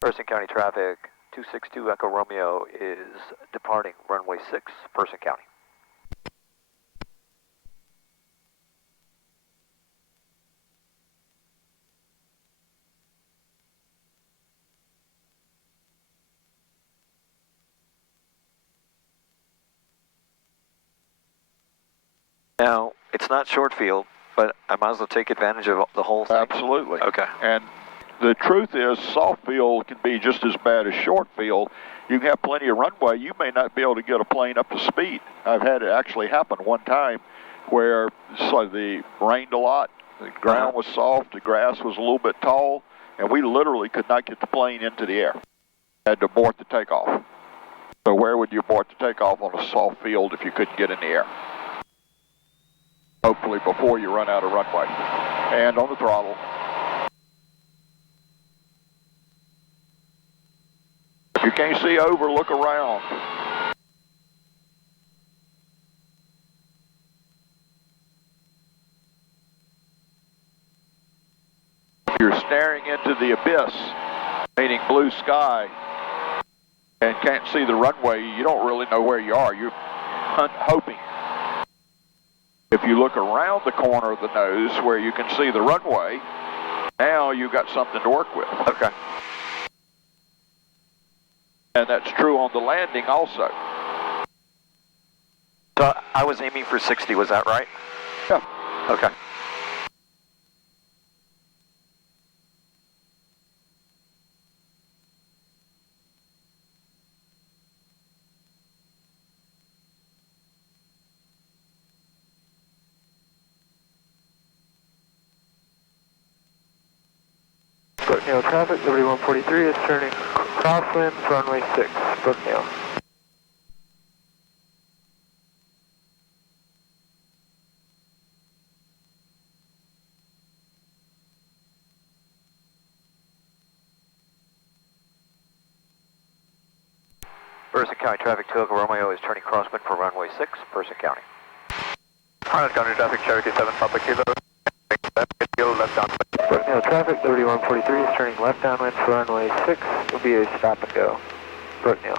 Person County traffic, 262 Echo Romeo is departing runway 6, Person County. Now, it's not short field, but I might as well take advantage of the whole thing. Absolutely. Okay. And the truth is, soft field can be just as bad as short field. You can have plenty of runway. You may not be able to get a plane up to speed. I've had it actually happen one time where the rained a lot, the ground was soft, the grass was a little bit tall, and we literally could not get the plane into the air. Had to abort the takeoff. So where would you abort the takeoff on a soft field if you couldn't get in the air? Hopefully before you run out of runway. And on the throttle. If you can't see over, look around. If you're staring into the abyss, meaning blue sky, and can't see the runway, you don't really know where you are. You're hoping. If you look around the corner of the nose where you can see the runway, now you've got something to work with. Okay. And that's true on the landing also. So I was aiming for 60, was that right? Yeah. Okay. Brookneal traffic, Liberty 143 is turning crosswind, runway 6, Brookneal. Person County traffic, 2 Echo Romeo is turning crosswind for runway 6, Person County. Harnett County traffic, Cherokee 7, Papa Kilo, left downwind. Brookneal traffic, Liberty 143 is turning left downwind for runway 6, will be a stop and go, Brookneal.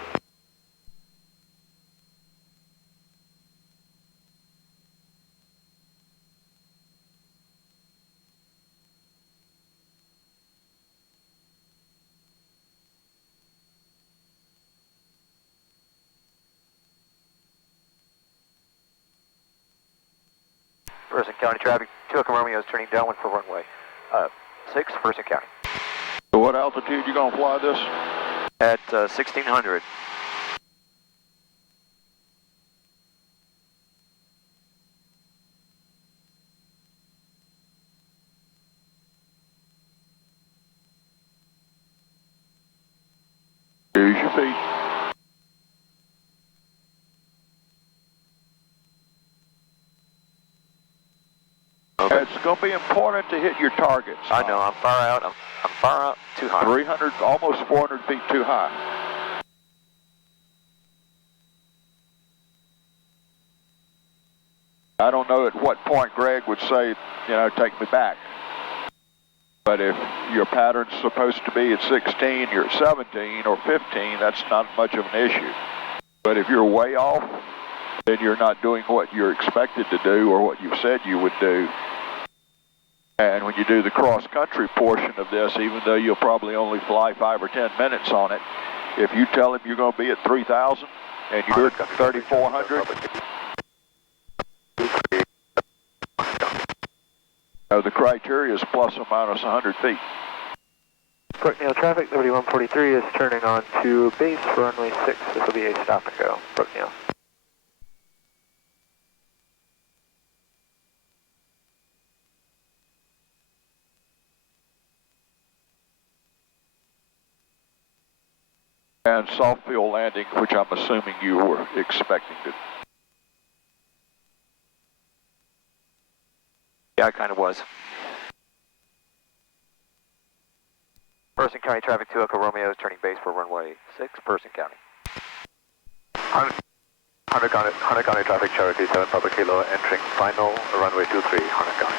Person County traffic, 2 Echo Romeo is turning downwind for runway 6, Person County. So what altitude you gonna fly this? At 1600. Use your feet. Okay. It's going to be important to hit your targets. I know, I'm far out. I'm far out, too high. 300, almost 400 feet too high. I don't know at what point Greg would say, take me back. But if your pattern's supposed to be at 16, you're at 17 or 15, that's not much of an issue. But if you're way off, then you're not doing what you're expected to do or what you said you would do. And when you do the cross-country portion of this, even though you'll probably only fly 5 or 10 minutes on it, if you tell him you're going to be at 3,000 and you're at 3,400, the criteria is plus or minus 100 feet. Brookneal traffic, Liberty 143 is turning on to base for runway 6. This will be a stop and go, Brookneal. And soft field landing, which I'm assuming you were expecting to. Yeah, I kind of was. Person County traffic, 2 Echo Romeo is turning base for runway 6, Person County. Hunter County traffic, Cherokee 7, Papa Kilo, entering final runway 23, Hunter County.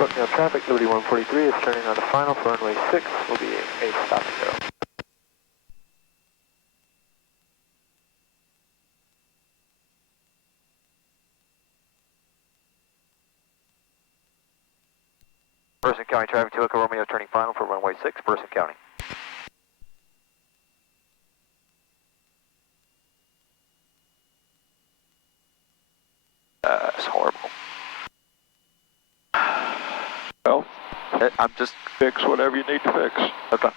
Brookdale traffic, Liberty 143 is turning on the final for runway 6, will be a stop and go. Person County traffic, Tunica Romeo turning final for runway 6, Person County. It's horrible. Well, I'm just... fix whatever you need to fix. Okay.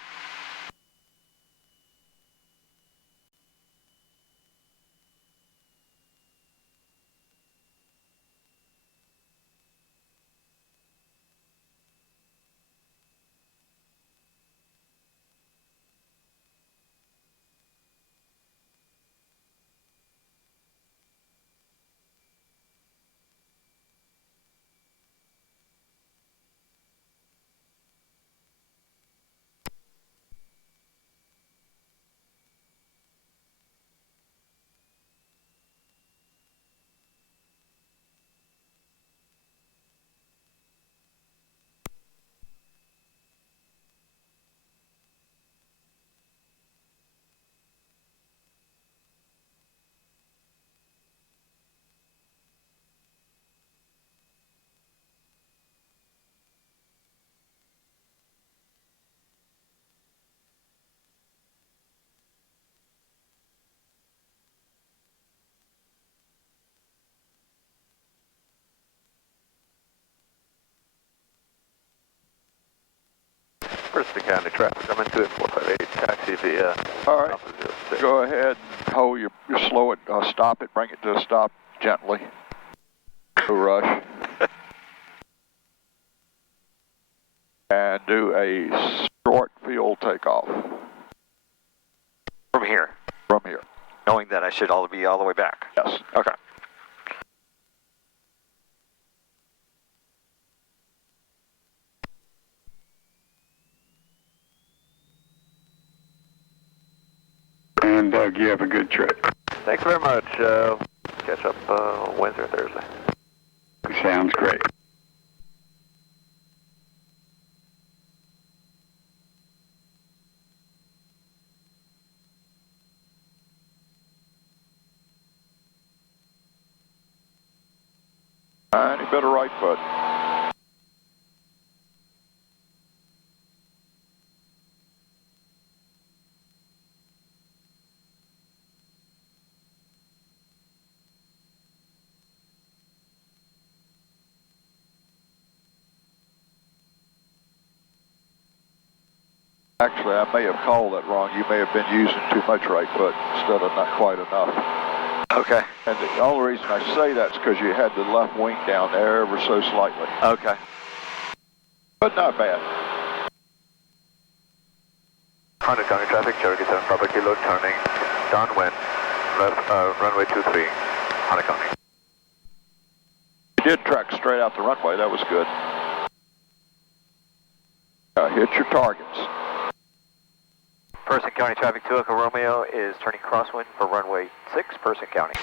Person County traffic, I'm into it 458, taxi via... All right, go ahead, hold your slow it, stop it, bring it to a stop gently. No rush. And do a short field takeoff. From here? From here. Knowing that I should be all the way back? Yes. Okay. And Doug, you have a good trip. Thanks very much. Catch up Wednesday or Thursday. Sounds great. Tiny bit of right foot. Actually, I may have called that wrong. You may have been using too much right foot instead of not quite enough. Okay. And the only reason I say that's because you had the left wing down there ever so slightly. Okay. But not bad. Hunter County traffic, Cherokee 7 Papa Kilo turning downwind, left runway 23, Hunter County. You did track straight out the runway. That was good. Hit your targets. Person County traffic, Tunica Romeo is turning crosswind for runway 6, Person County.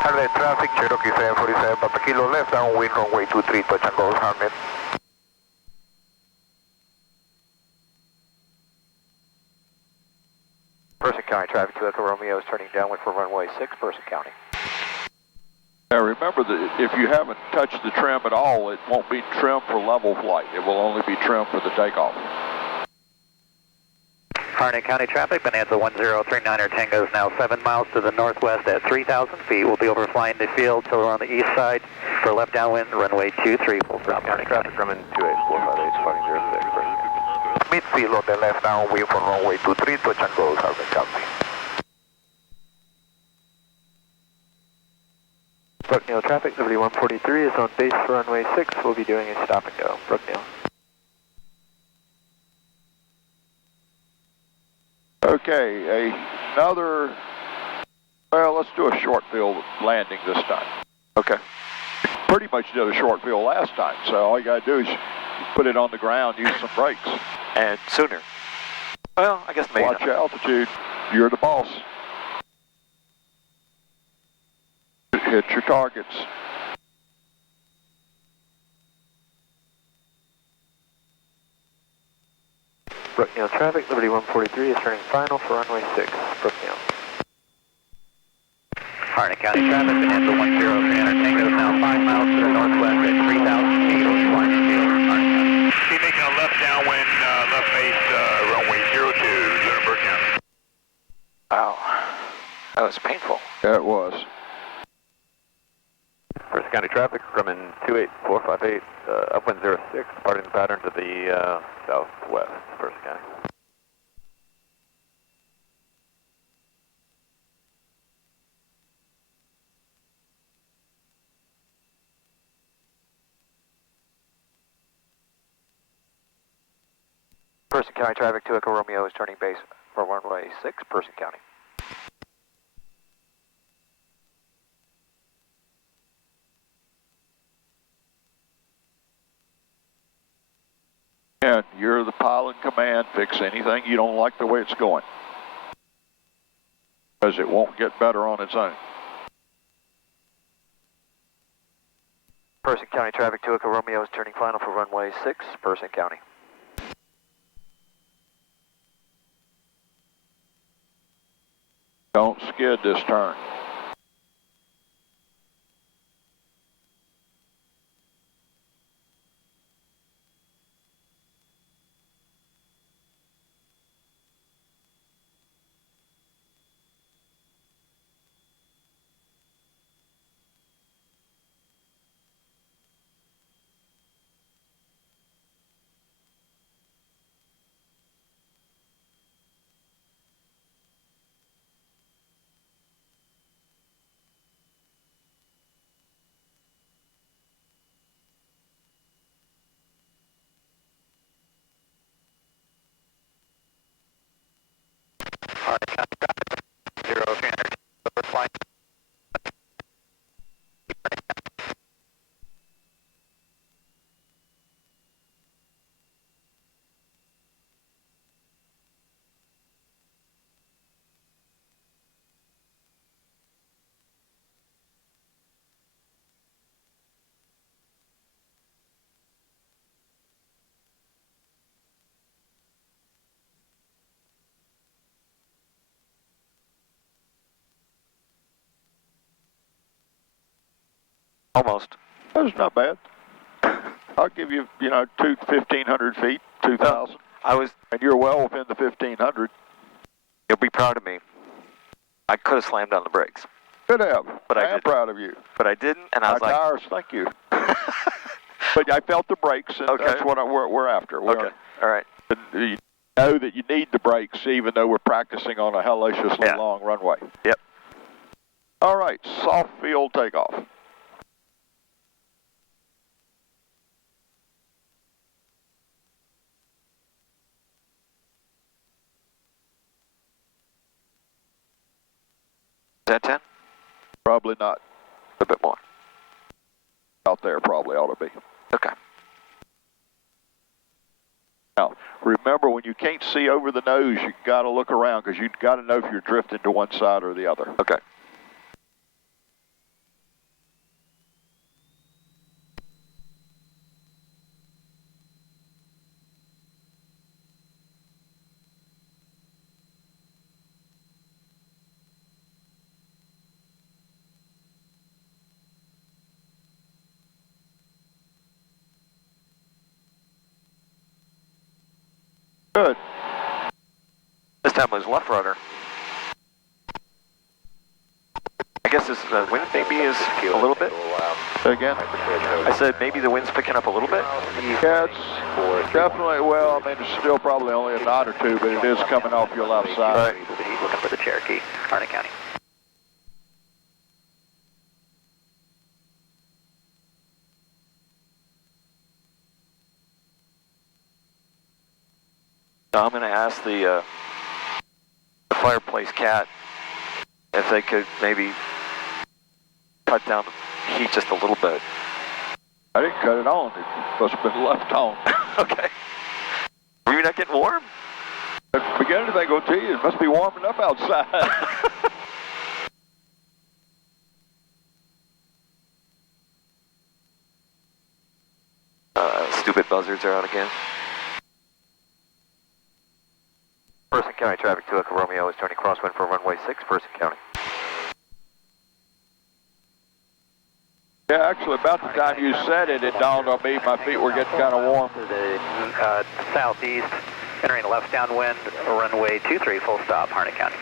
Harnett traffic, Cherokee 747, Papa Kilo left downwind, runway 23, touch and go, Harnett. Person County traffic, Tunica Romeo is turning downwind for runway 6, Person County. Now remember that if you haven't touched the trim at all, it won't be trim for level flight. It will only be trim for the takeoff. Harnett County traffic, Bonanza 1039er Tango is now 7 miles to the northwest at 3,000 feet. We'll be overflying the field till we're on the east side for left downwind, runway 23, full stop. County traffic, Grumman 28458, departing 06, Person County. Midfield on the left downwind for runway 23, touch and go, Harnett County. Brookdale traffic, Liberty 143 is on base for runway 6, we'll be doing a stop and go, Brookdale. Okay, another, well, let's do a short field landing this time. Okay. Pretty much did a short field last time, so all you got to do is put it on the ground, use some brakes. And sooner. Well, I guess maybe Watch not. your altitude. You're the boss. Hit your targets. Brookneal traffic, Liberty 143 is turning final for runway 6, Brookneal. Harnett County traffic, Bonanza 10300 Tango is now 5 miles to the northwest at 3,000 feet. Will be flying to field over Harnett County. Keep making a left downwind, left base, runway 02, Lunenburg County. Wow. That was painful. Yeah, it was. Mercer County traffic coming 28458, upwind 06, departing the pattern to the southwest, Mercer County. Person County traffic to Echo Romeo is turning base for runway 6, Person County. And you're the pilot in command. Fix anything you don't like the way it's going, because it won't get better on its own. Person County traffic to Echo Romeo is turning final for runway 6, Person County. Don't skid this turn. Harnett County traffic, 0300 over flying. Almost. That's not bad. I'll give you, 1,500 feet, 2,000. I was. And you're well within the 1,500. You'll be proud of me. I could have slammed on the brakes, Good have. But I I am didn't. proud of you. but I didn't, and I was like, Tires, thank you. But I felt the brakes, and Okay. that's what we're after. okay, all right. You know that you need the brakes, even though we're practicing on a hellaciously Yeah. long runway. Yep. All right, soft field takeoff. Is that 10? Probably not. A bit more. Out there probably ought to be. Okay. Now, remember, when you can't see over the nose, you got to look around, because you've got to know if you're drifting to one side or the other. Okay. Good. This time it was left rudder. I guess this wind maybe is a little bit. Again? I said maybe the wind's picking up a little bit. Yeah, it's definitely, well, I mean, it's still probably only a knot or two, but it is coming off your left side. He's looking for the Cherokee, Harnett County. So I'm going to ask the fireplace cat if they could maybe cut down the heat just a little bit. I didn't cut it on. It must have been left on. Okay. Were you not getting warm? At the beginning, they go to you, it must be warm enough outside. Stupid buzzards are out again. Person County traffic to Echo Romeo is turning crosswind for runway 6, Person County. Yeah, actually, about the time you said it, it dawned on me my feet were getting kind of warm. To the southeast, entering left downwind, runway 23, full stop, Harnett County.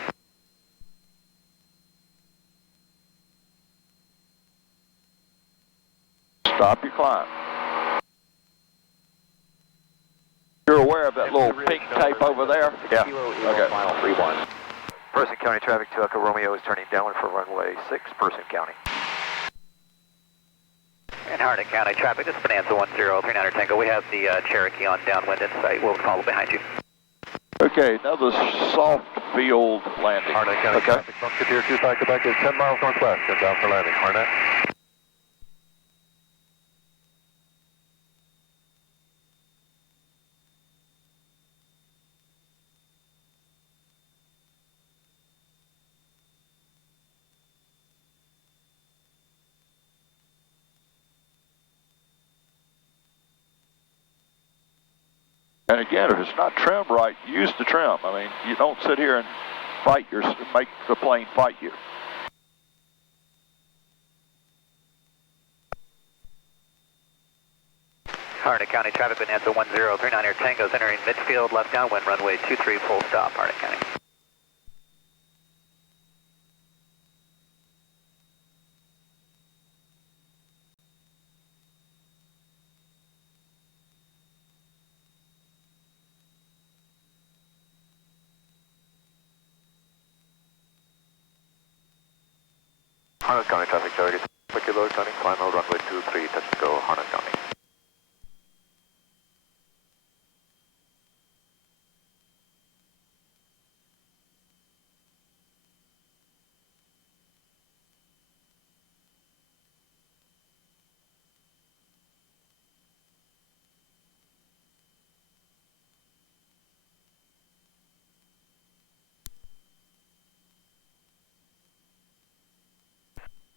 Stop your climb. You're aware of that little pink tape over there? Yeah. Okay. Final 31. Person County traffic to Echo Romeo is turning downwind for runway 6, Person County. In Harnett County traffic, this is Bonanza 1039 Tango. We have the Cherokee on downwind in sight. We'll follow behind you. Okay, another soft field landing. Harnett County traffic, Musketeer 25 Quebec is 10 miles northwest, inbound for landing. Harnett. And again, if it's not trimmed right, use the trim. I mean, you don't sit here and make the plane fight you. Harnett County traffic, Bonanza 1039 Air Tango's entering midfield, left downwind, runway 23, full stop, Harnett County. Harnett County traffic, Cherokee, Kilo, turning final runway 23, touch and go, Harnett County.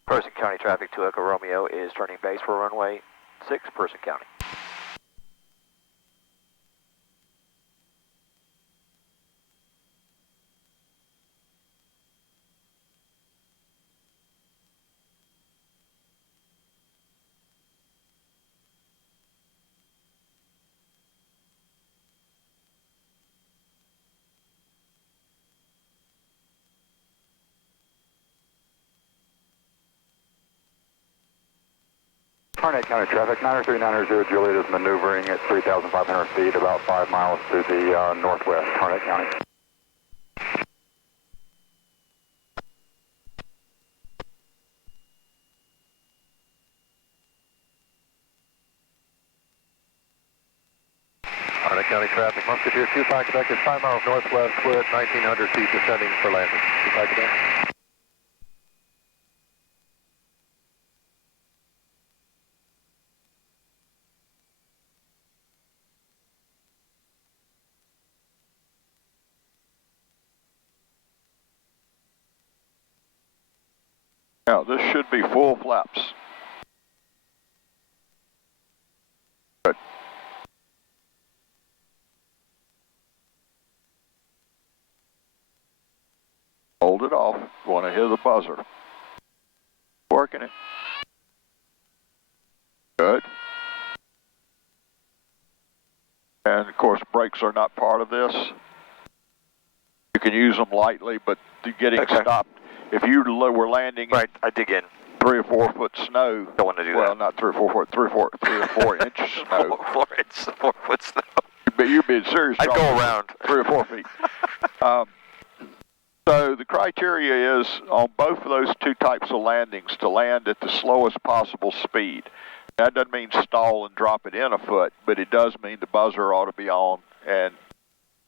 Person County traffic to Echo Romeo is turning base for runway 6, Person County. Harnett County traffic, 93900 Juliet is maneuvering at 3,500 feet, about 5 miles to the northwest, Harnett County. Harnett County traffic, Musketeer 25 Quebec is 5 miles northwest, we're at 1,900 feet descending for landing. 25 Quebec. Now, this should be full flaps. Good. Hold it off. Want to hear the buzzer. Working it. Good. And of course, brakes are not part of this. You can use them lightly, but getting stopped. If you were landing, Right, I dig in. 3 or 4 foot snow. Don't want to do Well, that. not 3 or 4 foot, 3 or 4 inches snow. 4 inches, 4 foot snow. But you'd be in serious I'd trouble. go around. 3 or 4 feet. So the criteria is on both of those two types of landings to land at the slowest possible speed. That doesn't mean stall and drop it in a foot, but it does mean the buzzer ought to be on and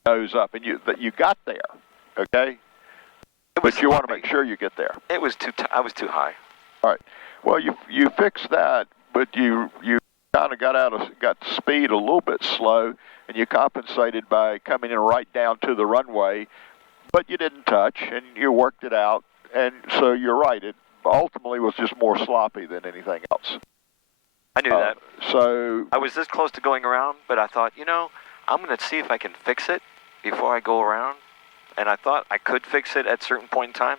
nose up. And you got there, okay? But you want to make sure you get there. It was I was too high. All right. Well, you fix that, but you kind of got the speed a little bit slow, and you compensated by coming in right down to the runway, but you didn't touch, and you worked it out. And so you're right, it ultimately was just more sloppy than anything else. I knew that. So I was this close to going around, but I thought, I'm going to see if I can fix it before I go around. And I thought I could fix it at a certain point in time.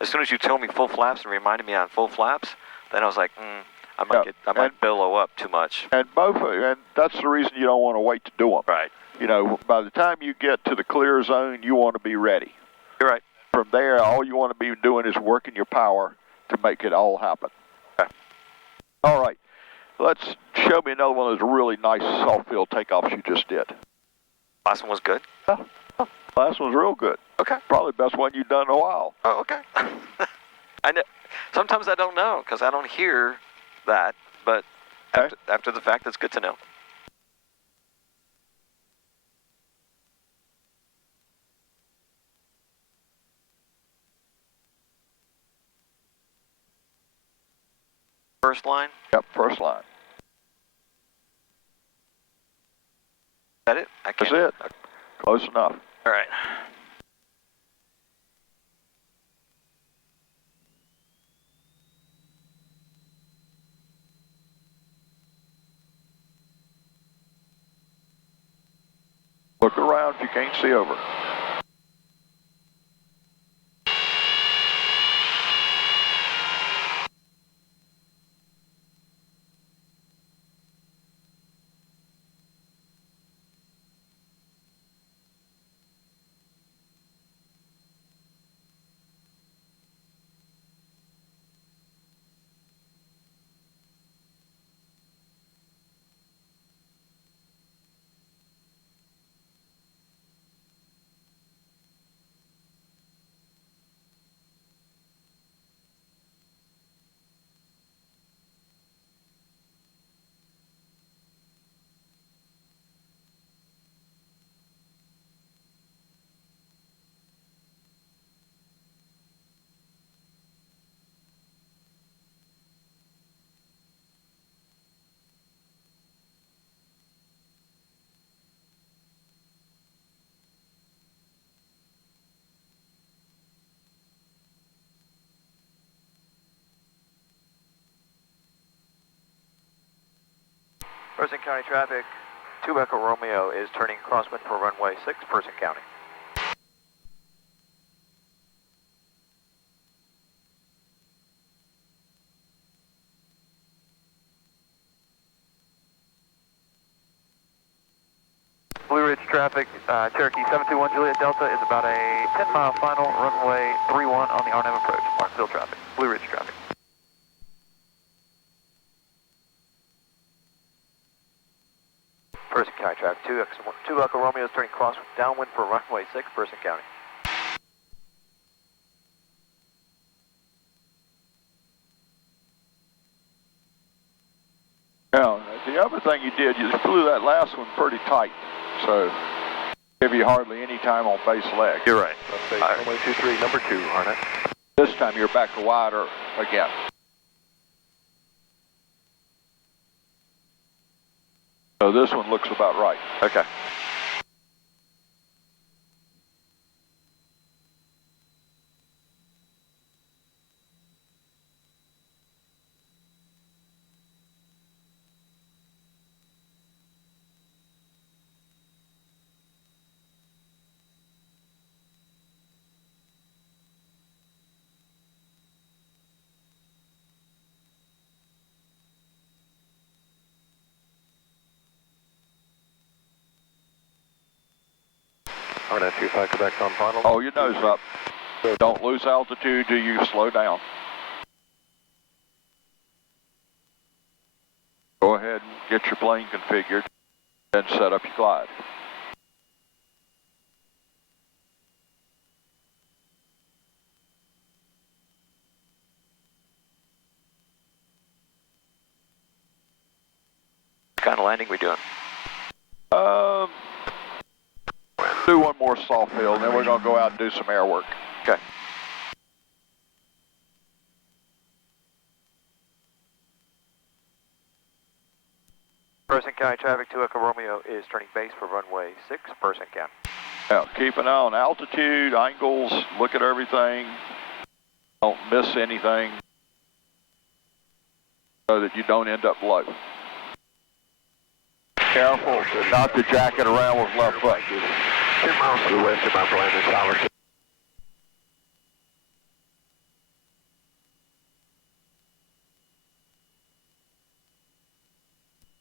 As soon as you told me full flaps and reminded me on full flaps, then I was like, I might billow up too much. And that's the reason you don't want to wait to do them. Right. By the time you get to the clear zone, you want to be ready. You're right. From there, all you want to be doing is working your power to make it all happen. Okay. All right. Let's show me another one of those really nice soft field takeoffs you just did. Last one was good? Yeah. Last one was real good. Okay. Probably the best one you've done in a while. Oh, okay. I know. Sometimes I don't know because I don't hear that, but after the fact, it's good to know. First line? Yep, first line. Is that it? That's it. Close enough. All right. Look around if you can't see over. Person County traffic, 2 Echo Romeo is turning crosswind for runway 6, Person County. Blue Ridge traffic, Cherokee 721 Juliet Delta is about a 10-mile final, runway 31 on the Arnhem approach. Martinsville traffic, Blue Ridge traffic. Person County traffic, 2 Echo Romeo is turning crosswind downwind for runway 6, Person County. Now, the other thing you did, you flew that last one pretty tight, so give you hardly any time on base leg. You're right. Runway 23, number 2, Arnett. This time you're back to wider again. So this one looks about right. Okay. Arnett 25, Quebec on final. Oh, your nose up. Don't lose altitude till you slow down. Go ahead and get your plane configured, then set up your glide. What kind of landing we doing? Do one more soft field, and then we're going to go out and do some air work. Okay. Person County traffic to Echo Romeo is turning base for runway 6, Person County. Now, keep an eye on altitude, angles, look at everything. Don't miss anything so that you don't end up low. Careful not to jack it around with left foot. 10 miles to the west of Mount Brandon, Tyler City.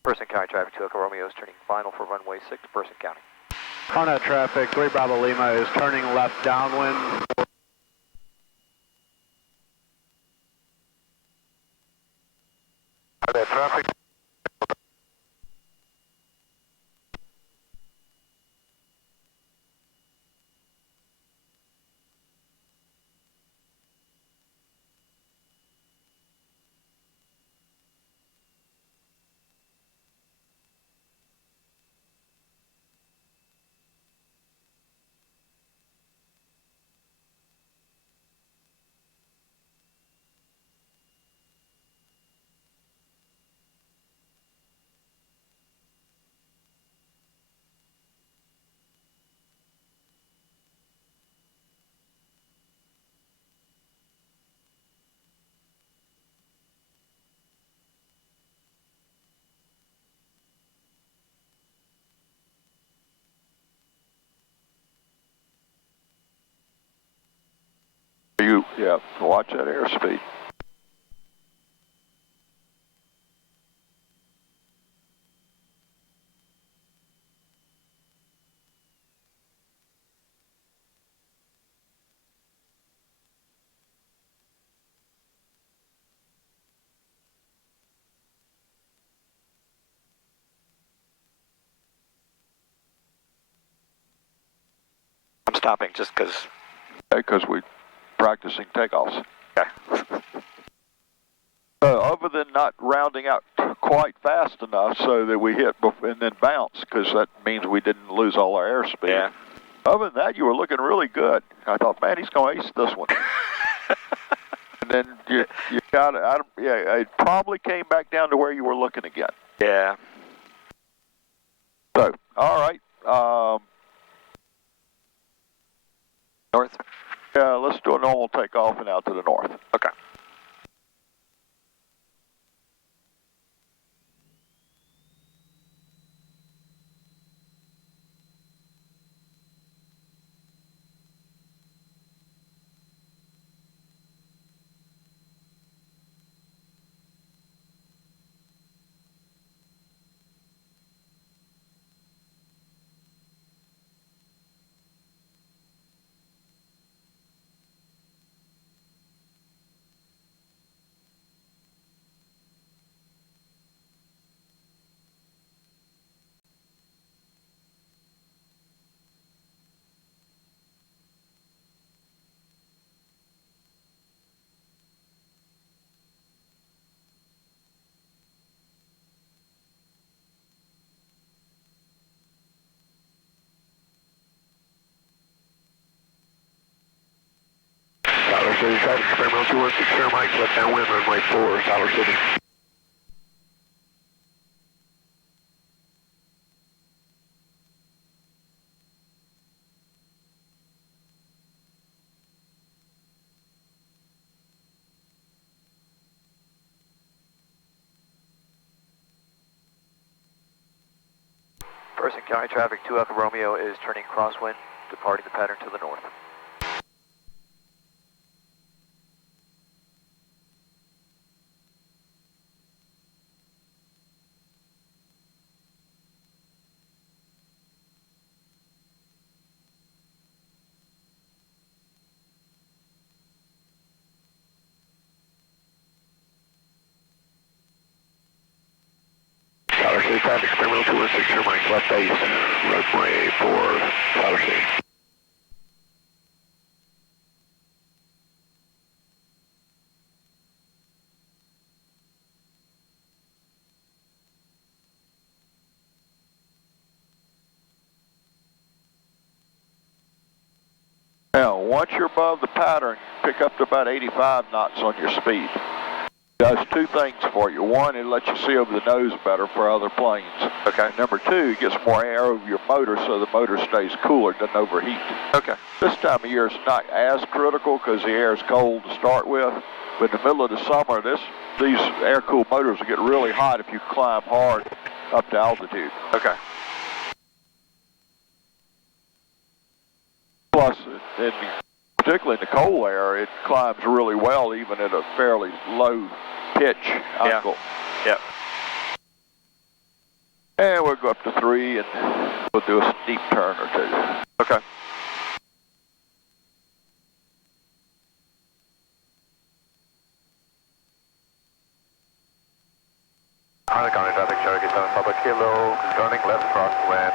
Person County traffic to Echo Romeo is turning final for runway 6, Person County. Harnett traffic, 3 Bravo Lima is turning left downwind. That traffic. Yeah, watch that airspeed. I'm stopping just because. Because we're practicing takeoffs. Okay. So other than not rounding out quite fast enough so that we hit and then bounce, because that means we didn't lose all our airspeed. Yeah. Other than that, you were looking really good. I thought, man, he's going to ace this one. And then you got it. Yeah, it probably came back down to where you were looking again. Yeah. So, all right. North? Yeah, let's do a normal takeoff and out to the north. Okay. Tyler City, traffic experimental 216, clear Mike, left downwind, runway 4, Tyler City. Person County traffic to Echo Romeo is turning crosswind, departing the pattern to the north. Tyler City, traffic experimental 216, clear Mike, left base, runway 4, Tyler City. Now, once you're above the pattern, pick up to about 85 knots on your speed. Does two things for you. One, it lets you see over the nose better for other planes. Okay. Number two, it gets more air over your motor so the motor stays cooler, doesn't overheat. Okay. This time of year it's not as critical because the air is cold to start with. But in the middle of the summer, these air-cooled motors will get really hot if you climb hard up to altitude. Okay. Plus, particularly in the cold air, it climbs really well even at a fairly low pitch angle. Yeah. And we'll go up to 3 and we'll do a steep turn or two. Okay. Harnett County traffic, Cherokee 7 Papa Kilo, turning left crosswind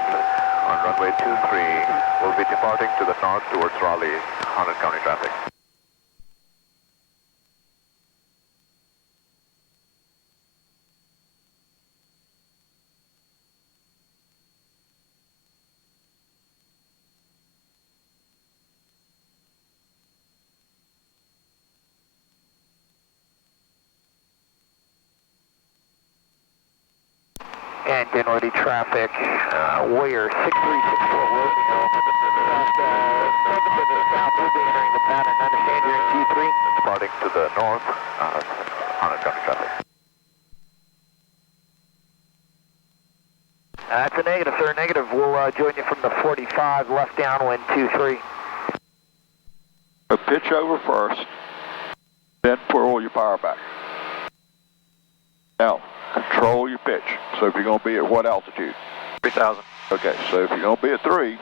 on runway 23. Will be departing to the north towards Raleigh, Harnett County traffic. And Dinwiddie traffic, Warrior 6364 Romeo. To the south, we'll be entering the pattern. Understand you're in Q3? Departing to the north, Harnett County traffic. That's a negative, sir. Negative. We'll join you from the 45, left downwind 23. So pitch over first, then pull your power back. Now, control your pitch. So if you're going to be at what altitude? 3,000. Okay, so if you're going to be at 3,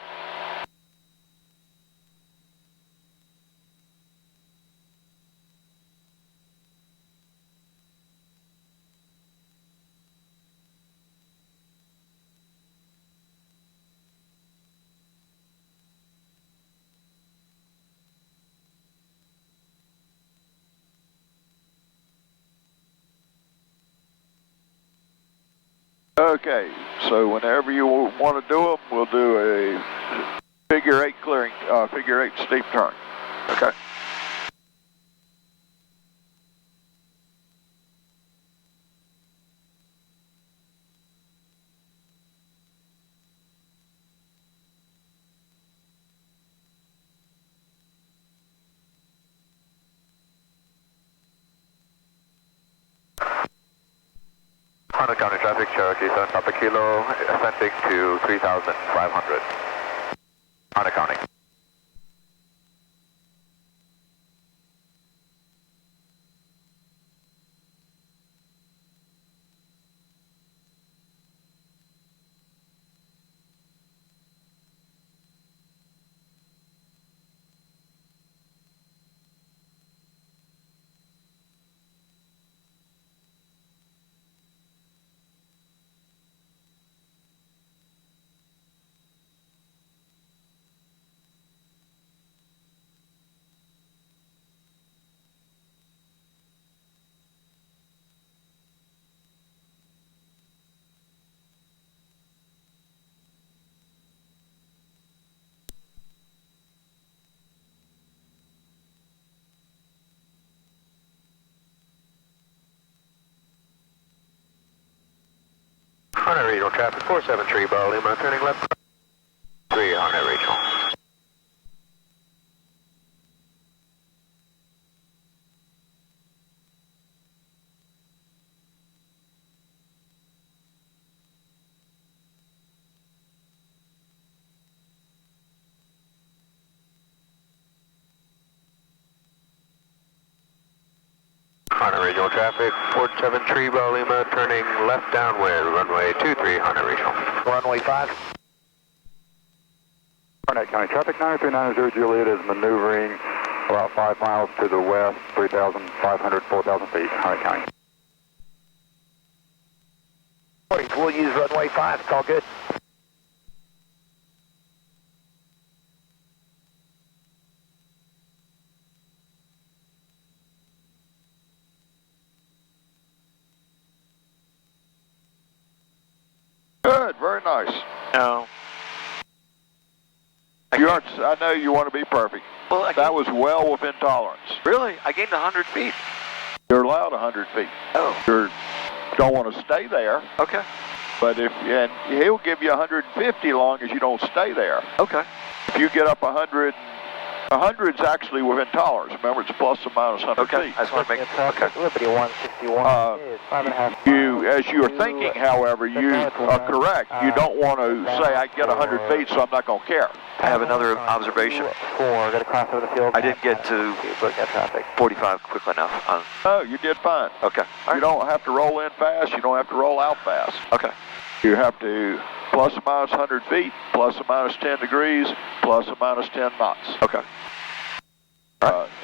okay, so whenever you want to do them, we'll do a figure 8 clearing, figure 8 steep turn. Okay. Harnett County traffic, Cherokee 7 Papa Kilo, ascending to 3,500. Harnett County. Harnett Regional traffic, 473 Bar Lima, turning left 3, Harnett Regional. Harnett Regional traffic, 473 Bar Lima, turning left downwind, runway 23, Harnett Regional. Runway 5. Harnett County traffic, 9390 Juliet is maneuvering about 5 miles to the west, 3,500, 4,000 feet, Harnett County. We'll use runway 5. It's all good. Good, very nice. No. I know you want to be perfect. Well, that was well within tolerance. Really? I gained 100 feet. You're allowed 100 feet. Oh. You don't want to stay there, Okay. but and he'll give you 150 long as you don't stay there. Okay. If you get up 100, 100's actually within tolerance. Remember, it's plus or minus 100 Okay. feet. I just want to make. Okay. Liberty 161 is 5.5 You, as you are thinking, however, you are correct. You don't want to say, I get 100 feet, so I'm not going to care. I have another observation. 4, going to cross over the field. I didn't get to Look at traffic. 45 quick enough. No, you did fine. Okay. You don't have to roll in fast. You don't have to roll out fast. Okay. You have to plus or minus 100 feet, plus or minus 10 degrees, plus or minus 10 knots. Okay.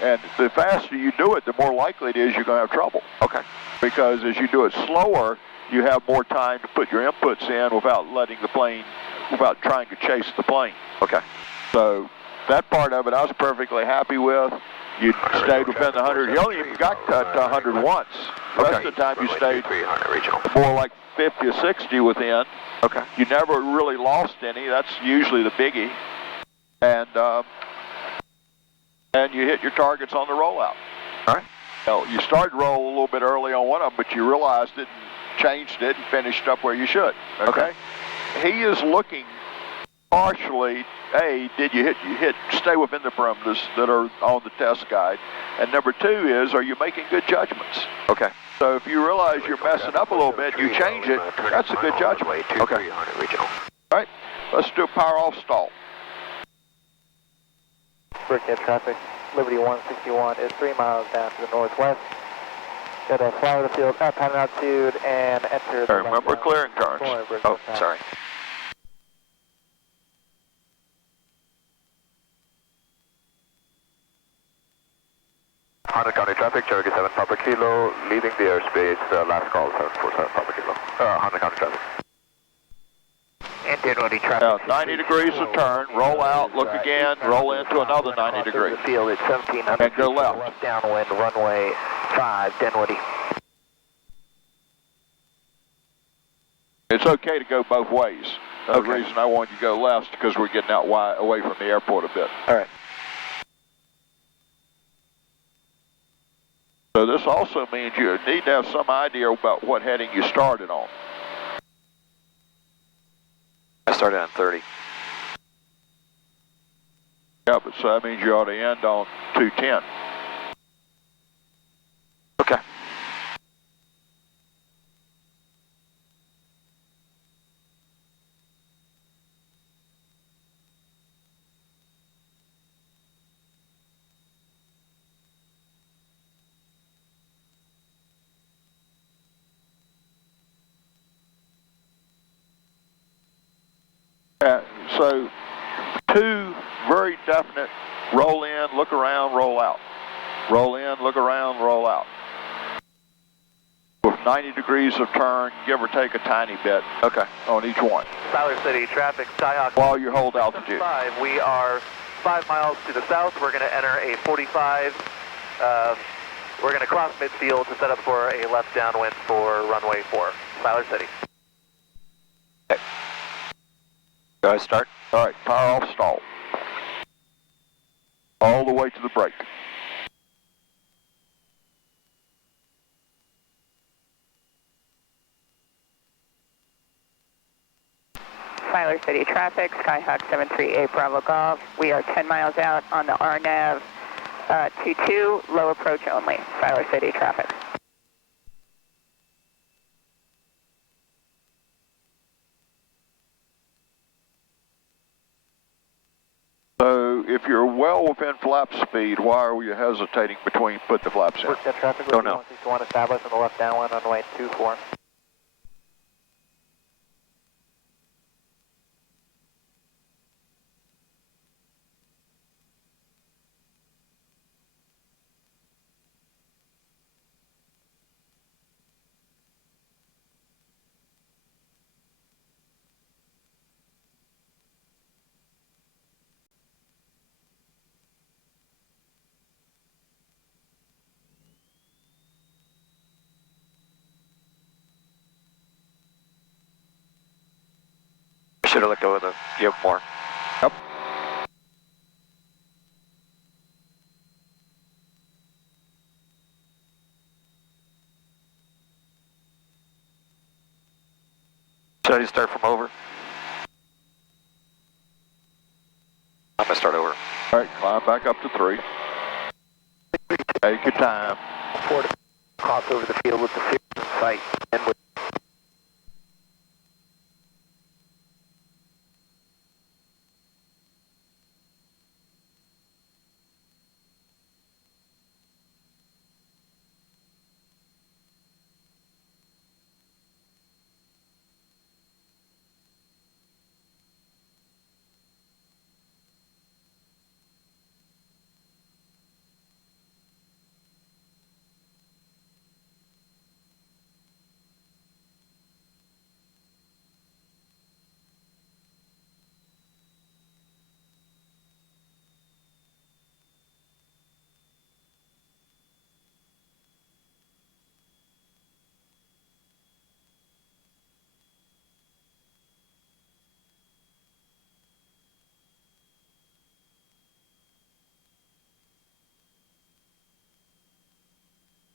And the faster you do it, the more likely it is you're going to have trouble. Okay. Because as you do it slower, you have more time to put your inputs in without letting the plane, without trying to chase the plane. Okay. So that part of it I was perfectly happy with. You stayed within the 100. You only even got to 100 once. The rest of the time you stayed more like 50 or 60 within. Okay. You never really lost any. That's usually the biggie. And you hit your targets on the rollout. All right. Now, you started to roll a little bit early on one of them, but you realized it and changed it and finished up where you should. Okay. He is looking partially. A, did you stay within the parameters that are on the test guide? And number 2 is, are you making good judgments? Okay. So if you realize you're messing up a little bit, you change it, that's a good judgment. Okay. All right, let's do a power off stall. Brickhead traffic, Liberty 161 is 3 miles down to the northwest. Got to fly over the field up at altitude and enter the... Remember clearing turns. Oh, sorry. Honda County traffic, Cherokee 7 Papa Kilo, leaving the airspace, last call 747 Papa Kilo. Honda County traffic. And Dinwiddie traffic. Now, 90 degrees of turn, roll out, look again, roll into another 90 degrees. The field is 1700 and go feet left. left downwind, runway 5, Dinwiddie. It's okay to go both ways. The Okay. reason I want you to go left is because we're getting out away from the airport a bit. All right. So this also means you need to have some idea about what heading you started on. I started on 30. Yeah, but so that means you ought to end on 210. Okay. So 2 very definite roll in, look around, roll out. Roll in, look around, roll out. With 90 degrees of turn, give or take a tiny bit. Okay. On each one. Fowler City traffic, Skyhawk. While you hold altitude. 5, we are 5 miles to the south. We're going to enter a 45. We're going to cross midfield to set up for a left downwind for runway 4, Fowler City. Okay. Do I start? All right, power off stall. All the way to the brake. Fowler City traffic, Skyhawk 738 Bravo Golf. We are 10 miles out on the RNAV 22, low approach only, Fowler City traffic. So if you're well within flap speed, why are you hesitating between putting the flaps in? Brickhead traffic, Don't know. 161 established on the left downwind, runway 24. Should have let go of the yoke more. Yep. Should I just start from over? I'm going to start over. All right, climb back up to 3. Take your time. Cross over the field with the field in sight. And with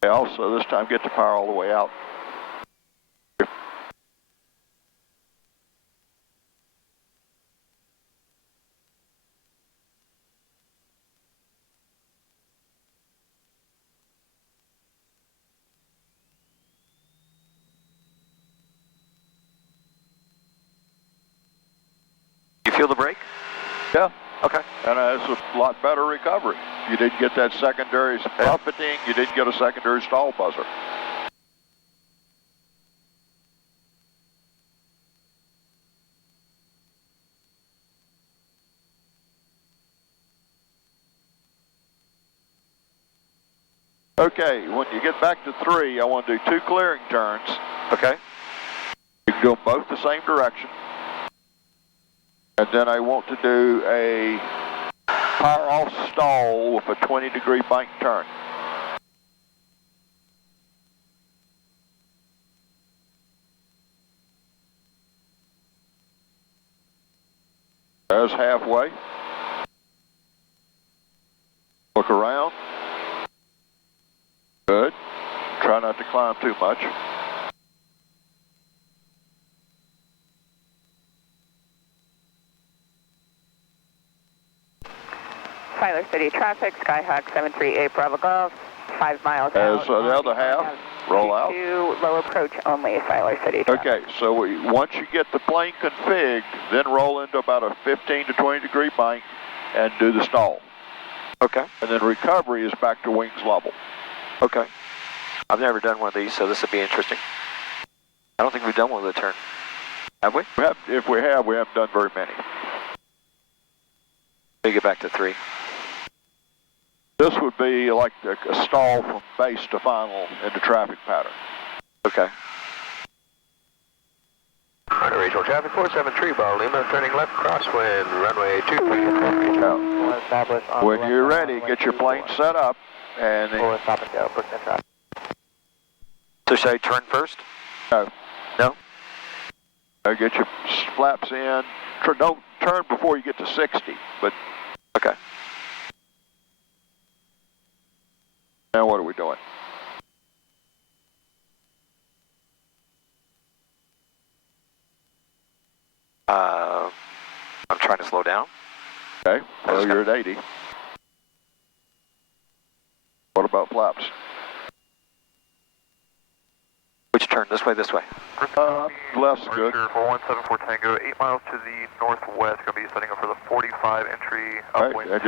Also, this time get the power all the way out. You feel the brake? Yeah. Okay. And it's a lot better recovery. You didn't get that secondary buffeting. You didn't get a secondary stall buzzer. Okay, when you get back to 3, I want to do 2 clearing turns. Okay. You can go both the same direction. And then I want to do a power off stall with a 20-degree bank turn. There's halfway. Look around. Good. Try not to climb too much. Siler City traffic, Skyhawk 738 Bravo Golf, 5 miles As out. the other half, roll out. 2 low approach only, Siler City traffic. Okay, so once you get the plane configured, then roll into about a 15 to 20 degree bank and do the stall. Okay. And then recovery is back to wings level. Okay. I've never done one of these, so this would be interesting. I don't think we've done one with a turn. Have we? If we have, we haven't done very many. We get back to 3. This would be like a stall from base to final in the traffic pattern. Okay. Hunter Regional Traffic 473, Bravo Lima, turning left crosswind, runway 23. When you're ready, get your plane set up and stop and go, push that traffic. So should I turn first? No. No? Get your flaps in. Don't turn before you get to 60, but okay. Now what are we doing? I'm trying to slow down. Okay, well you're at 80. What about flaps? Which turn? This way, this way? Left's good. 4174 Tango, 8 miles to the northwest, going to be setting up for the 45 entry upwind. Right,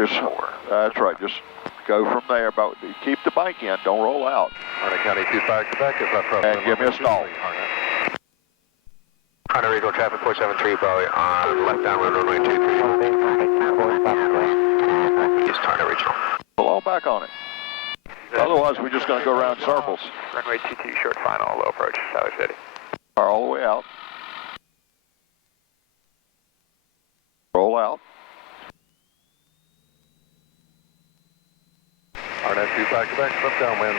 that's right, just go from there, but keep the bank in, don't roll out. Hunter County 2 back-to-back is left crosswind. And give me a stall. Hunter Regional Traffic 473, Bravo, on left downwind runway 23. East Hunter Regional. Pull all back on it. Otherwise, we're just going to go around circles. Runway 22, short final, low approach, Siler City. Power all the way out. Roll out. Arnett 2 back-to-back, left downwind.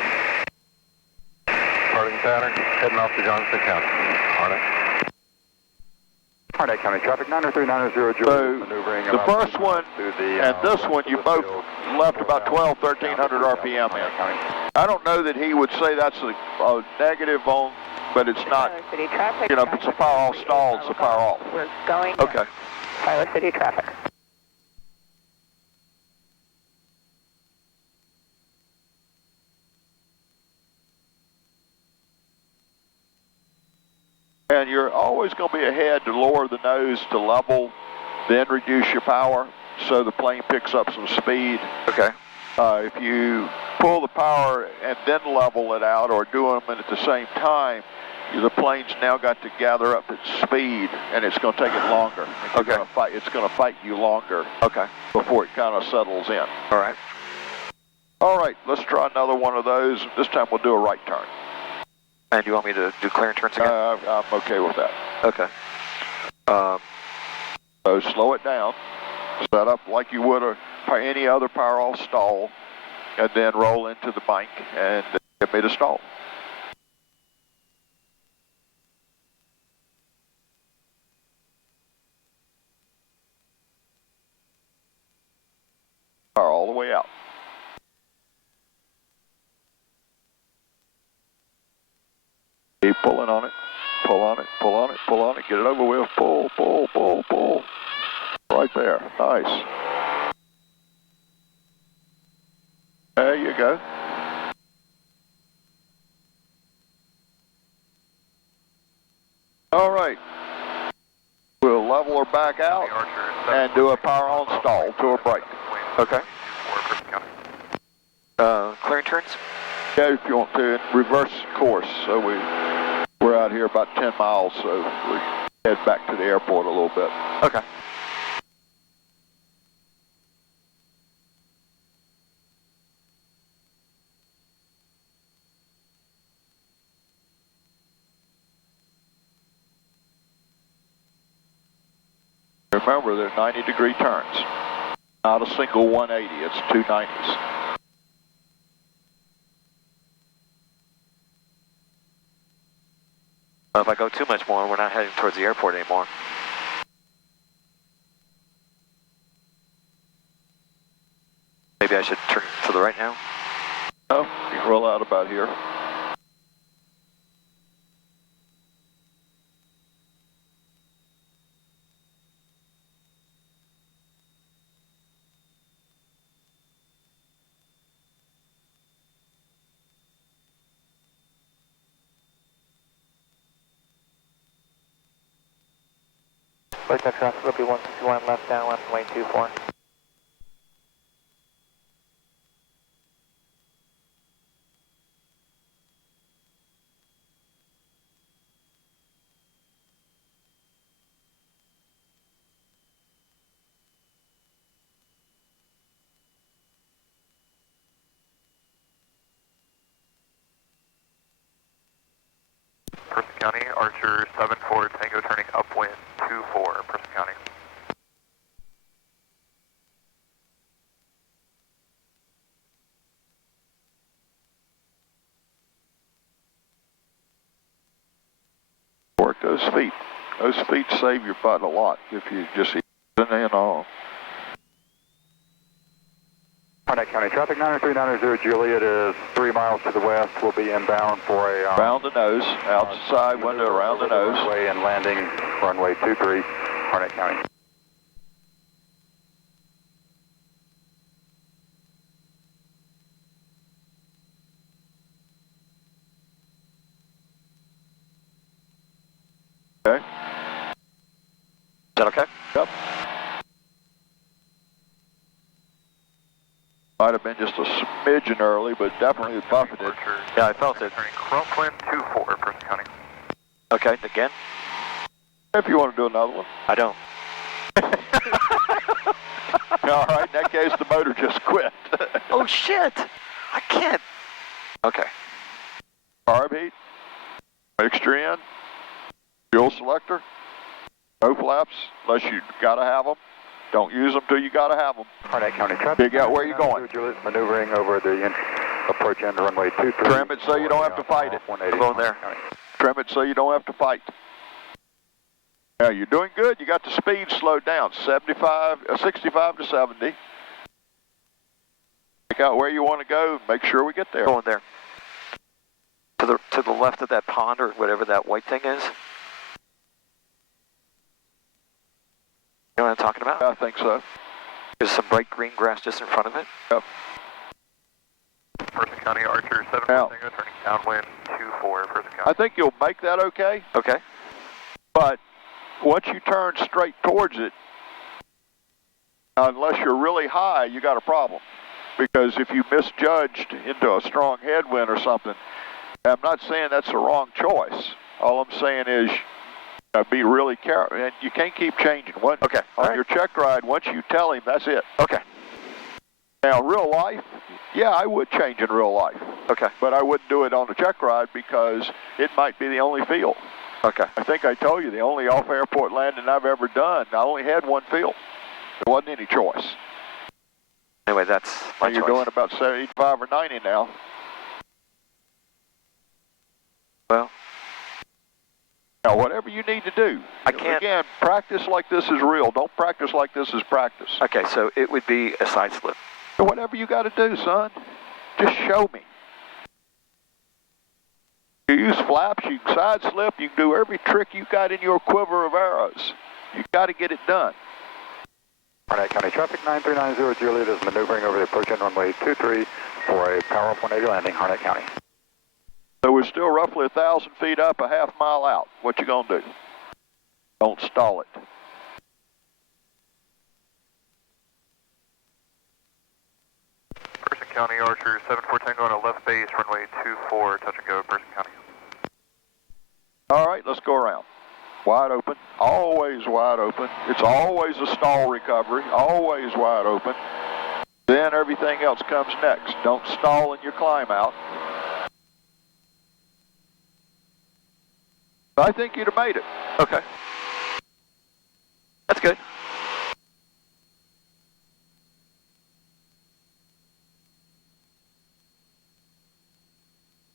Parting pattern, heading off to Johnson County. Arnett. Arnett County traffic 90390 So maneuvering the first one and this one, you both left about 1,300 RPM in. I don't know that he would say that's a negative on but it's not, Siler City traffic. you know, if it's a power off stall, it's a power off. We're going Okay. Siler City traffic. And you're always going to be ahead to lower the nose to level, then reduce your power so the plane picks up some speed. Okay. If you pull the power and then level it out or do them at the same time, the plane's now got to gather up its speed, and it's going to take it longer. Okay. It's going to fight you longer. Okay. Before it kind of settles in. All right. All right, let's try another one of those. This time we'll do a right turn. And you want me to do clear and turns again? I'm okay with that. Okay. So slow it down. Set up like you would any other power off stall, and then roll into the bank and get me to stall. Power all the way out. Keep pulling on it. Pull on it, pull on it, pull on it. Get it over with. Pull, pull, pull, pull. Right there. Nice. There you go. All right. We'll level her back out and do a power on stall to a break. Okay. Clear and turns? Yeah, if you want to, reverse course. So we're out here about 10 miles, so we head back to the airport a little bit. Okay. Remember, they're 90-degree turns. Not a single 180, it's two 90s. If I go too much more, we're not heading towards the airport anymore. Maybe I should turn to the right now? No, you can roll out about here. Right there, traffic will be 161 left down, runway 24. Person County, Archer 74 Tango turning upwind 24, Person County. Work those feet. Those feet save your butt a lot if you just ease in on. Harnett County traffic 93900 Juliet is 3 miles to the west. We'll be inbound for a Round the nose, outside window, around the nose. Runway and landing runway 23, Harnett County. Okay. Is that okay? Yep. Might have been just a smidgen early, but definitely buffeted. Yeah, I felt it. Turning crosswind 24, Person County. Okay, again? If you want to do another one. I don't. All right, in that case, the motor just quit. Oh, shit! I can't. Okay. Carb heat, mixture in, fuel selector, no flaps, unless you gotta have them. Don't use them till you gotta have them. Harnett County traffic. Figure out where you're going. Juliet maneuvering over the approach end runway 23. Trim it so you don't have to fight it. I'm going there. Trim it so you don't have to fight. Now you're doing good. You got the speed slowed down, 65 to 70. Check out where you want to go. Make sure we get there. Going there. To the left of that pond or whatever that white thing is. You know what I'm talking about? I think so. There's some bright green grass just in front of it. Yep. Person County, Archer 7 Now, Tango, turning downwind 24, Person County. I think you'll make that okay, Okay. but once you turn straight towards it, unless you're really high, you got a problem. Because if you misjudged into a strong headwind or something, I'm not saying that's the wrong choice. All I'm saying is be really careful, and you can't keep changing. Okay. On your check ride, once you tell him, that's it. Okay. Now, real life, yeah, I would change in real life. Okay. But I wouldn't do it on the check ride because it might be the only field. Okay. I think I told you the only off-airport landing I've ever done, I only had one field. There wasn't any choice. Anyway, that's my You're choice. doing about 75 or 90 now. Well, now, whatever you need to do. I can't. Again, practice like this is real. Don't practice like this is practice. Okay, so it would be a side slip. So whatever you got to do, son, just show me. You use flaps, you can side slip, you can do every trick you got in your quiver of arrows. You got to get it done. Harnett County traffic 9390 Juliet is maneuvering over the approaching runway 23 for a power 180 landing, Harnett County. So we're still roughly 1,000 feet up, a half mile out. What you gonna do? Don't stall it. Person County, Archer 74 Tango on a left base, runway 24, touch and go, Person County. All right, let's go around. Wide open, always wide open. It's always a stall recovery, always wide open. Then everything else comes next. Don't stall in your climb out. I think you'd have made it. Okay. That's good.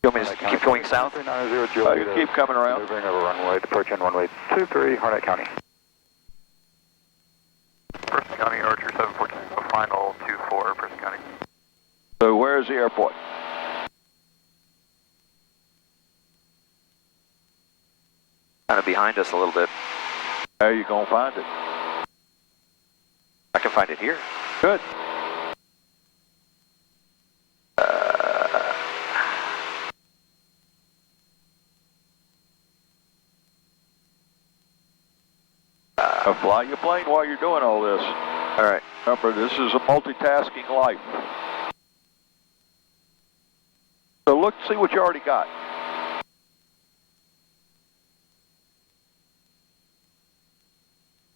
You want me to keep going south? 9390 Juliet You keep coming around. maneuvering over runway, approaching runway 23, Harnett County. Person County, Archer 74 Tango, final 24, Person County. So where's the airport? Kind of behind us a little bit. How you gonna find it? I can find it here. Good. Fly your plane while you're doing all this. All right. Remember, this is a multitasking life. So look, see what you already got.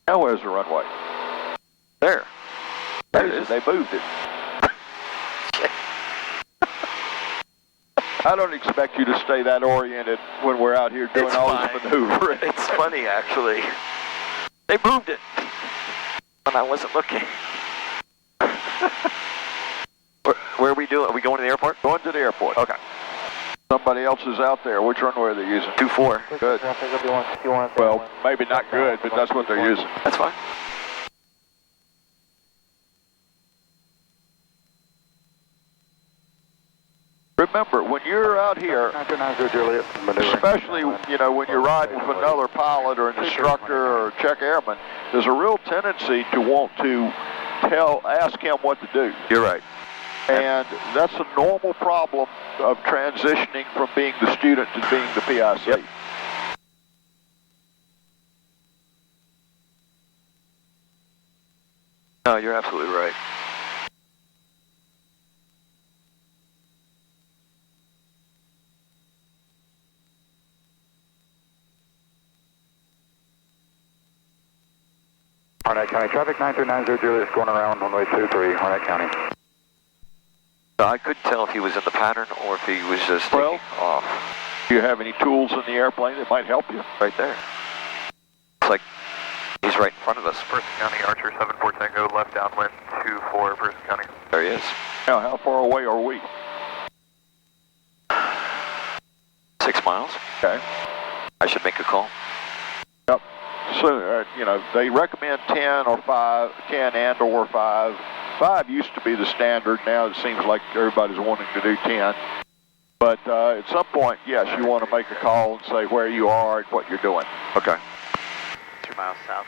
Now where's the runway? There. There it is. They moved it. I don't expect you to stay that oriented when we're out here doing all this maneuvering. It's funny, actually. They moved it when I wasn't looking. Where are we doing? Are we going to the airport? Going to the airport. Okay. Somebody else is out there. Which runway are they using? 24. Good. Well, maybe not good, but that's what they're using. That's fine. Remember, when you're out here, 9390 Juliet maneuvering. especially, you know, when you're riding with another pilot or an instructor or check airman, there's a real tendency to want to ask him what to do. You're right. And that's a normal problem of transitioning from being the student to being the PIC. Yep. No, you're absolutely right. Harnett County traffic 9390 Juliet is going around runway 23, Harnett County. I couldn't tell if he was in the pattern or if he was just taking off. Do you have any tools in the airplane that might help you? Right there. It's like he's right in front of us. Person County, Archer 74 Tango, left downwind 24, Person County. There he is. Now, how far away are we? 6 miles. Okay. I should make a call. Yep. So, you know, they recommend 10 or 5, 10 and or 5. 5 used to be the standard. Now it seems like everybody's wanting to do 10. But at some point, yes, you want to make a call and say where you are and what you're doing. Okay. 2 miles south.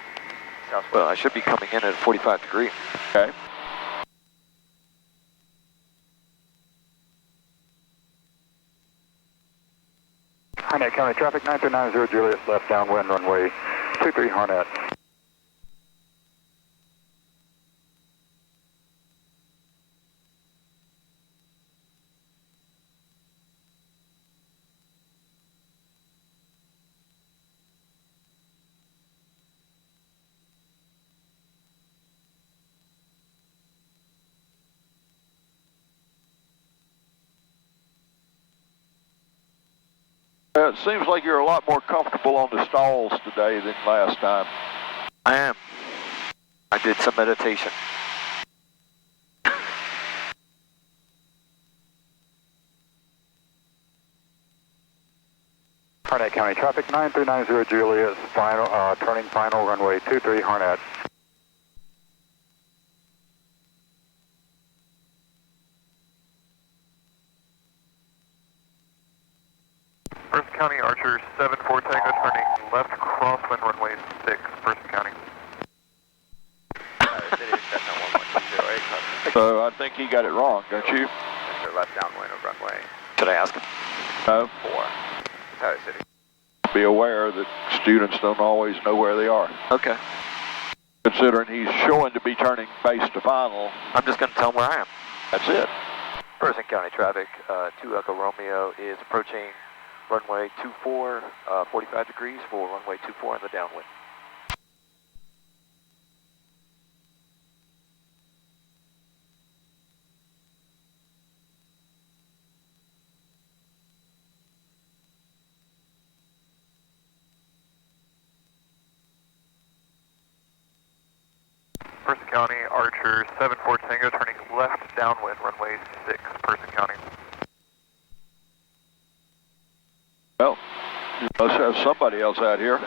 Southwest. Well, I should be coming in at 45 degree. Okay. Harnett County traffic 9390 Julius left downwind runway 23 Harnett. It seems like you're a lot more comfortable on the stalls today than last time. I am. I did some meditation. Harnett County traffic 9390 Julius, final, turning final runway 23 Harnett. Person County Archer 74 Tango turning left crosswind runway 6, Person County. So I think he got it wrong, don't you? Left downwind of runway Should I ask him? No. 4. Tower City. Be aware that students don't always know where they are. Okay. Considering he's showing to be turning base to final, I'm just going to tell him where I am. that's it. Person County traffic, 2 Echo Romeo is approaching runway 24, 45 degrees for runway 24 on the downwind. Person County Archer 74 Tango turning left downwind runway 6, Person County. Well, you must have somebody else out here.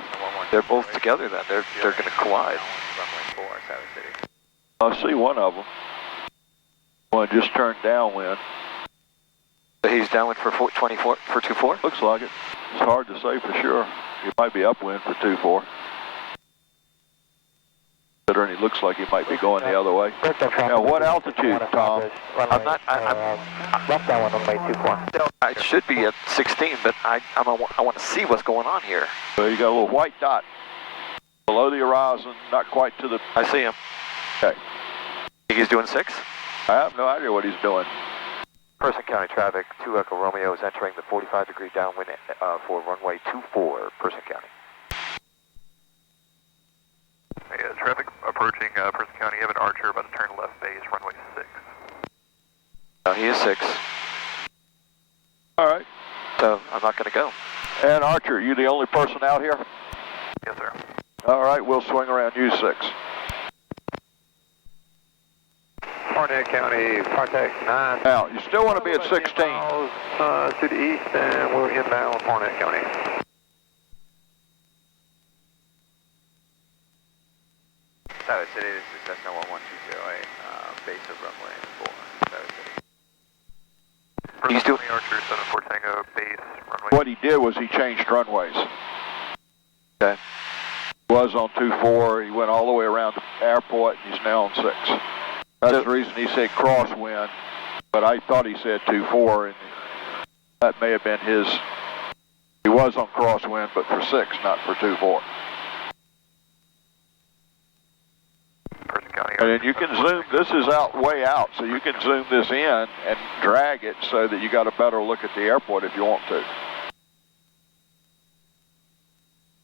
They're both together then. They're going to collide. Runway 4, Tower City. I see one of them. One just turned downwind. So he's downwind for 24 for 24. Looks like it. It's hard to say for sure. He might be upwind for 24. Considering he looks like he might be going the other way. Now, what altitude, Tom? I'm not. Left downwind runway 24. I should be at 16, but I want to see what's going on here. So you got a little white dot below the horizon, not quite to the. I see him. Okay. Think he's doing 6? I have no idea what he's doing. Person County traffic, 2 Echo Romeo is entering the 45 degree downwind for runway 24, Person County. Traffic approaching Person County, Evan Archer about to turn left base, runway 6. He is 6. All right. So I'm not going to go. And Archer, you the only person out here? Yes, sir. All right, we'll swing around you 6. Harnett County, contact 9. Now, you still want to be at 16. Miles, to the east, and we're inbound Harnett County. Tower City, this is Cessna 11208, base of runway 4, Tower City. Person He's doing- County Archer 74 Tango base, runway. What he did was he changed runways. Okay. He was on 24, he went all the way around the airport, and he's now on 6. That's the reason he said crosswind, but I thought he said 24, and that may have been his. He was on crosswind, but for 6, not for 24. Person County And then Archer you can 74 zoom, this is out way out, so you can zoom this in and drag it so that you got a better look at the airport if you want to.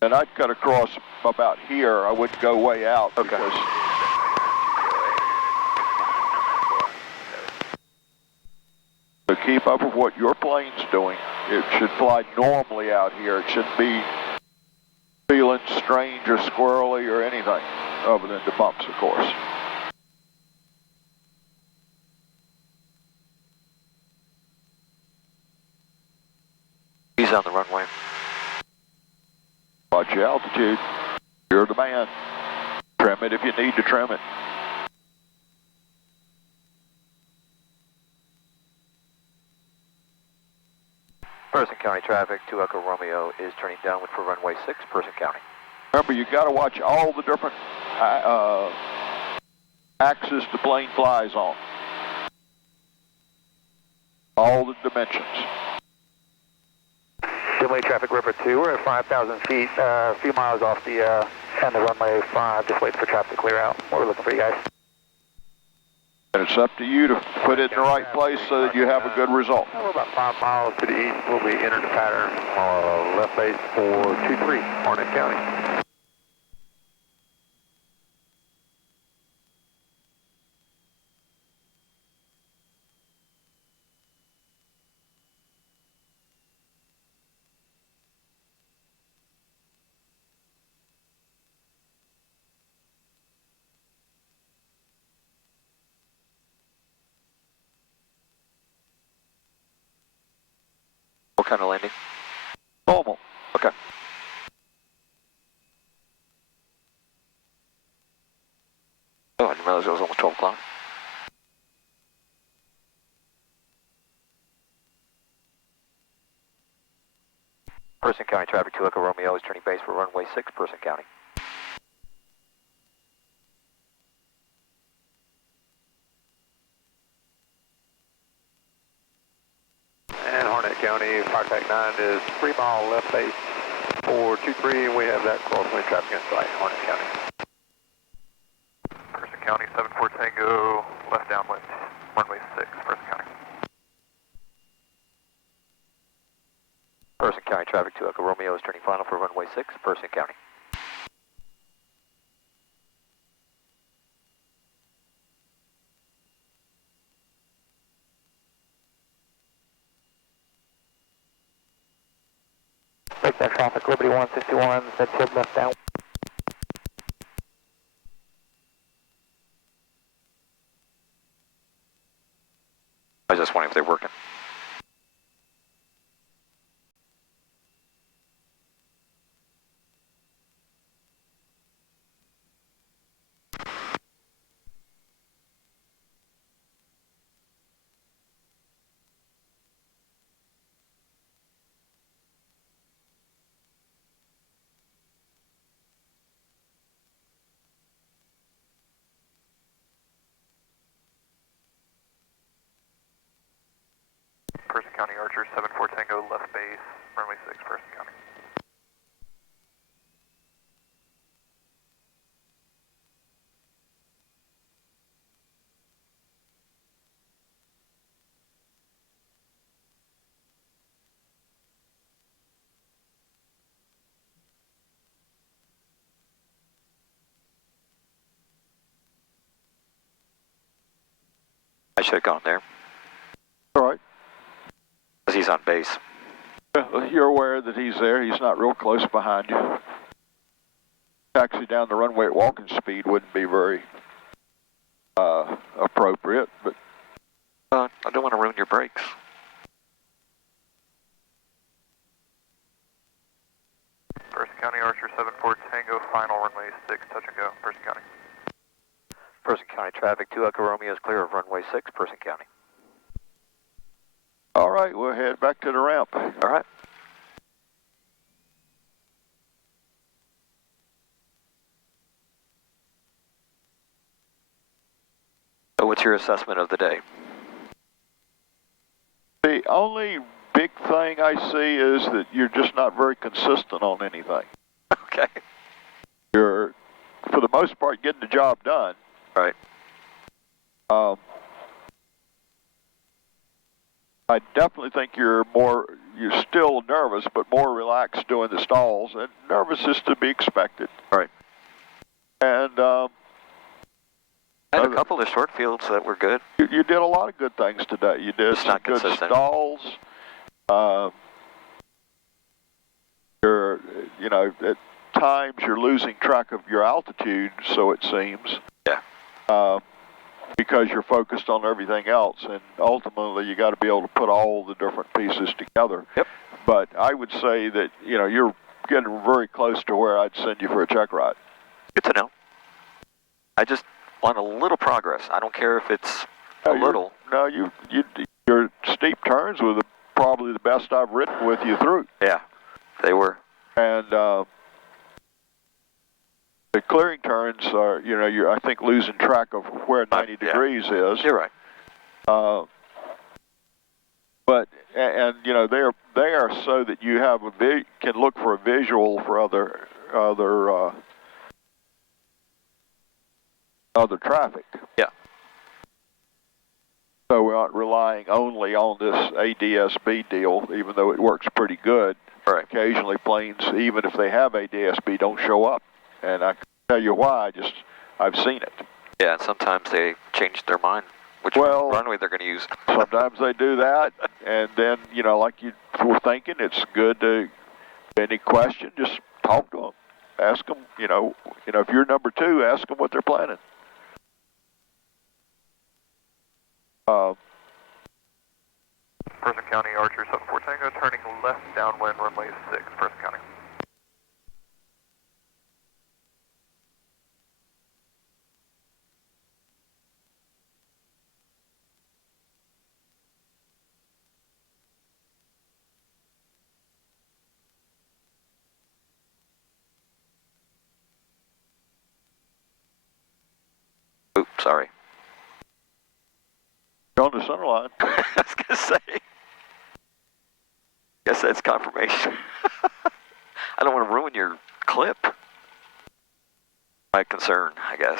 And I'd cut across about here, I wouldn't go way out because to keep up with what your plane's doing, it should fly normally out here. It shouldn't be feeling strange or squirrely or anything, other than the bumps, of course. He's on the runway. Watch your altitude. You're the man. Trim it if you need to trim it. Person County traffic, 2 Echo Romeo is turning downwind for runway 6, Person County. Remember, you got to watch all the different axes the plane flies on. All the dimensions. Dimly traffic River 2, we're at 5,000 feet, a few miles off the end of runway 5, just waiting for traffic to clear out. We're looking for you guys. And it's up to you to put it in the right place so that you have a good result. We're about 5 miles to the east. We'll be entering the pattern left base for 23, Harnett County. What kind of landing? Normal. Okay. Oh, I didn't realize it was almost 12 o'clock. Person County traffic, 2 Echo Romeo is turning base for runway 6, Person County. And Harnett County, FireTech 9 is 3 mile left base for 23, and we have that crosswind traffic in sight, Harnett County. Person County, 74 Tango, left downwind, runway 6, Person County. Person County traffic, 2 Echo Romeo is turning final for runway 6, Person County. Take that traffic, Liberty 161, set tib left down. I was just wondering if they're working. Person County Archer, 74 Tango, left base, runway 6, Person County. I should have gone there. All right. Because he's on base. You're aware that he's there. He's not real close behind you. Taxi down the runway at walking speed wouldn't be very appropriate, but I don't want to ruin your brakes. Person County Archer, 74 Tango, final runway 6, touch and go, Person County. Person County traffic, 2 Echo Romeo is clear of runway 6, Person County. all right, we'll head back to the ramp. All right. So what's your assessment of the day? The only big thing I see is that you're just not very consistent on anything. Okay. You're, for the most part, getting the job done. Right. I definitely think you're still nervous, but more relaxed doing the stalls, and nervous is to be expected. Right. And I had a couple of short fields that were good. you did a lot of good things today. You did Just some not good consistent. stalls. At times you're losing track of your altitude, so it seems. Yeah. Because you're focused on everything else, and ultimately you got to be able to put all the different pieces together. Yep. But I would say that you're getting very close to where I'd send you for a check ride. Good to know. I just want a little progress. I don't care if it's a little. No, your steep turns with a probably the best I've ridden with you through. Yeah, they were. And the clearing turns are, you know, you're, I think, losing track of where 90 degrees is. You're right. But you know, they are so that you have can look for a visual for other traffic. Yeah. So we're not relying only on this ADSB deal, even though it works pretty good. Right. Occasionally planes, even if they have ADSB, don't show up. And I can tell you why, I've seen it. Yeah, and sometimes they change their mind, which runway they're going to use. Sometimes they do that, and then, you know, like you were thinking, it's good to, any question, just talk to them. Ask them, you know, if you're number 2, ask them what they're planning. Person County, Archer 74 Tango, turning left downwind, runway 6, Person County. Oops, sorry. You're on the center line. I was going to say. Guess that's confirmation. I don't want to ruin your clip. My concern, I guess.